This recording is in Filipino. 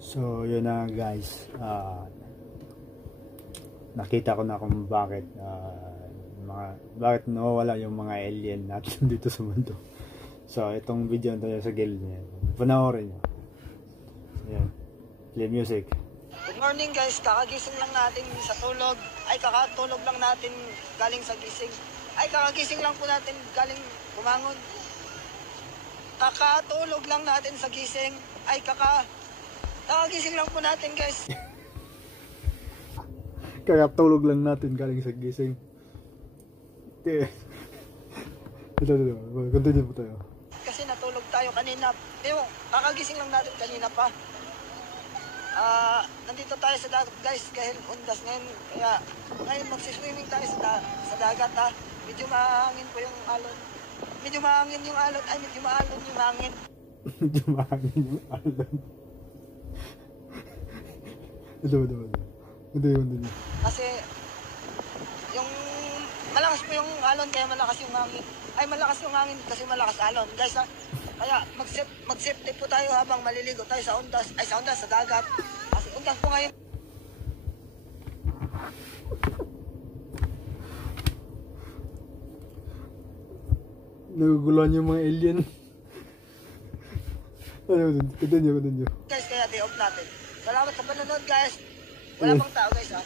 So yun na guys, nakita ko na kung bakit bakit nawawala yung mga alien natin dito sa mundo. So itong video na sa gilid niya, panoorin nyo. Ayan, play music. Good morning guys, kakagising lang natin sa tulog. Ay kakatulog lang natin galing sa gising. Ay kakagising lang po natin galing bumangon. Kakatulog lang natin sa gising. Ay kakagising lang po natin guys. Kakatulog lang natin galing sa gising. Ito, continue po tayo. Kasi natulog tayo kanina. Kakagising lang natin kanina pa. Nandito tayo sa dagat guys, kahit undas ngayon. Kaya ngayon magsiswimming tayo sa dagat ha. Medyo mahangin po yung alon. Medyo mahangin yung alon. Ay medyo maalon yung hangin. Medyo mahangin yung alon. Ito. Kasi yung malakas po yung alon kaya malakas yung hangin. Ay malakas yung hangin kasi malakas alon guys ha. Kaya mag-safety po tayo habang maliligo tayo sa undas. Ay sa undas, sa dagat. Kasi undas po ngayon. Naguguluhan yung mga alien. Continue. Guys, kaya day off natin. Salamat sa panonood guys. Wala pang tao guys ha.